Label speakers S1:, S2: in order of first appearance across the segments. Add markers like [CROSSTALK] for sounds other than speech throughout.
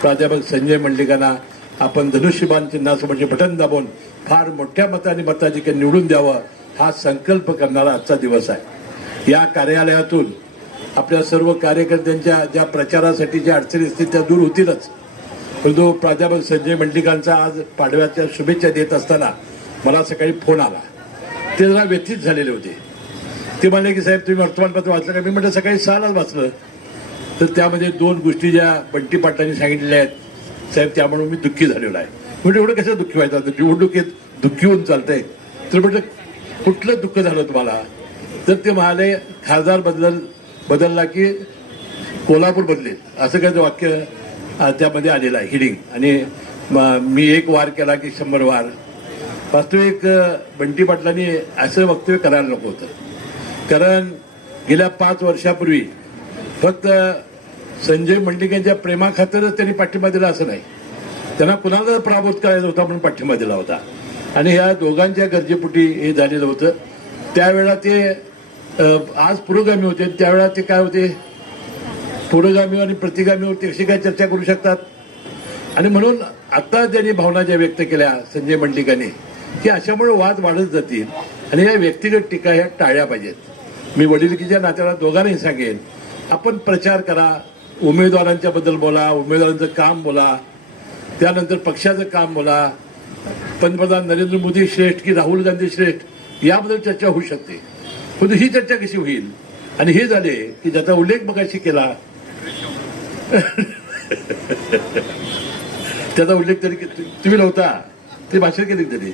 S1: प्राध्यापक संजय मंडलिकांना आपण धनुष्यबाण चिन्हासमोरचे म्हणजे बटन दाबून फार मोठ्या मताने मताधिक्य निवडून द्यावं हा संकल्प करणारा आजचा दिवस आहे. या कार्यालयातून आपल्या सर्व कार्यकर्त्यांच्या ज्या प्रचारासाठी ज्या अडचणी असतील त्या दूर होतीलच. परंतु प्राध्यापक संजय मंडलिकांचा आज पाडव्याच्या शुभेच्छा देत असताना मला सकाळी फोन आला. ते जरा व्यथित झालेले होते. ते म्हणले की साहेब तुम्ही वर्तमानपत्र वाचलं का? मी म्हटलं सकाळी सहालाच वाचलं. तर त्यामध्ये दोन गोष्टी ज्या बंटी पाटलांनी सांगितलेल्या आहेत साहेब त्यामुळे मी दुःखी झालेलो आहे. म्हणजे एवढं कसं दुःखी व्हायचं? आता निवडणुकीत दुःखी होऊन चालतंय. तर म्हटलं कुठलं दुःख झालं तुम्हाला? तर ते म्हणाले खासदार बदल बदलला की कोल्हापूर बदलेल. असं काय वाक्य त्यामध्ये आलेलं आहे हिडिंग आणि मी एक वार केला की शंभर वार. वास्तविक बंटी पाटलांनी असं वक्तव्य करायला नको होतं. कारण गेल्या पाच वर्षापूर्वी फक्त संजय मंडिकेंच्या प्रेमाखातरच त्यांनी पाठिंबा दिला असं नाही. त्यांना कुणाला पराभूत करायचा होता म्हणून पाठिंबा दिला होता. आणि ह्या दोघांच्या गरजेपोटी हे झालेलं होतं. त्यावेळा ते आज पुरोगामी होते. त्यावेळा ते काय होते? पुरोगामी आणि प्रतिगामीवरती कशी काय चर्चा करू शकतात. आणि म्हणून आता त्यांनी भावना ज्या व्यक्त केल्या संजय मंडिकांनी की अशामुळे वाद वाढत जातील. आणि या व्यक्तिगत टीका ह्या टाळल्या पाहिजेत. मी वडिलकीच्या नात्याला दोघांनाही सांगेन आपण प्रचार करा उमेदवारांच्या बद्दल बोला उमेदवारांचं काम बोला त्यानंतर पक्षाचं काम बोला. पंतप्रधान नरेंद्र मोदी श्रेष्ठ की राहुल गांधी श्रेष्ठ याबद्दल चर्चा होऊ शकते. परंतु ही चर्चा कशी होईल? आणि हे झाले की ज्याचा उल्लेख बघाशी केला [LAUGHS] त्याचा उल्लेख तरी तुम्ही नव्हता. ते भाषण केले तरी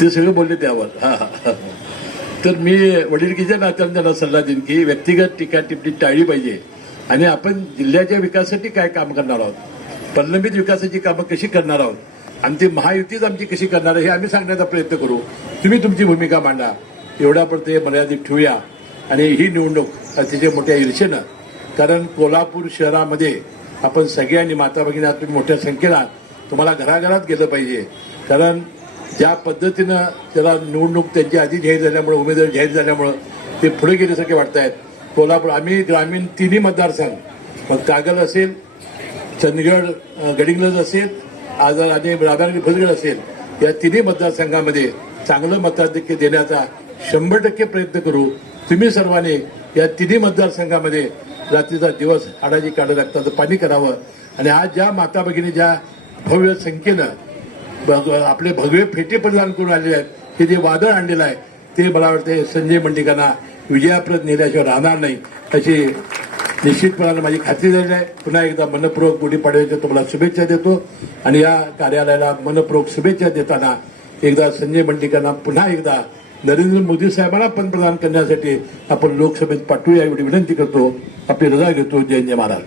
S1: ते. सगळं बोलले त्यावर. हा हा तर मी वडील नात्याने त्यांना सल्ला देईन की व्यक्तिगत टीका टिप्पणी टाळली पाहिजे. आणि आपण जिल्ह्याच्या विकासासाठी काय काम करणार आहोत? प्रलंबित विकासाची कामं कशी करणार आहोत? आणि ती महायुतीच आमची कशी करणार आहे हे आम्ही सांगण्याचा प्रयत्न करू. तुम्ही तुमची भूमिका मांडा. एवढ्या ते मर्यादित ठेवूया. आणि ही निवडणूक अतिशय मोठ्या ईर्षेनं कारण कोल्हापूर शहरामध्ये आपण सगळ्यांनी माता भगिनी तुम्ही मोठ्या संख्येला तुम्हाला घराघरात गेलं पाहिजे. कारण ज्या पद्धतीनं त्याला निवडणूक त्यांची आधी जाहीर झाल्यामुळं उमेदवार जाहीर झाल्यामुळं ते पुढे गेल्यासारखे वाटत आहेत कोल्हापूर आम्ही ग्रामीण तिन्ही मतदारसंघ मग कागल असेल चंदगड अ, गडिंग्लज असेल आजार आणि राधानगरी फुलगड असेल या तिन्ही मतदारसंघामध्ये चांगलं मताधिक्य देण्याचा शंभर टक्के प्रयत्न करू. तुम्ही सर्वांनी या तिन्ही मतदारसंघामध्ये रात्रीचा दिवस हाडाची काढा रक्ताचं पाणी करावं. आणि आज ज्या माता भगिनी ज्या भव्य संख्येनं भग- आपले भगवे फेटे प्रदान करून आलेले आहेत हे जे वादळ आणलेलं आहे ते मला वाटते संजय मंडिकांना विजयाप्रत नेल्याशिवाय राहणार नाही. अशी निश्चितपणाने माझी खात्री झाली आहे. पुन्हा एकदा मनपूर्वक गुढीपाडव्याच्या तुम्हाला शुभेच्छा देतो. आणि या कार्यालयाला मनपूर्वक शुभेच्छा देताना एकदा संजय मंडिकांना पुन्हा एकदा नरेंद्र मोदी साहेबांना पंतप्रधान करण्यासाठी आपण लोकसभेत पाठवूया एवढी विनंती करतो. आपली रजा घेतो. जय जय महाराज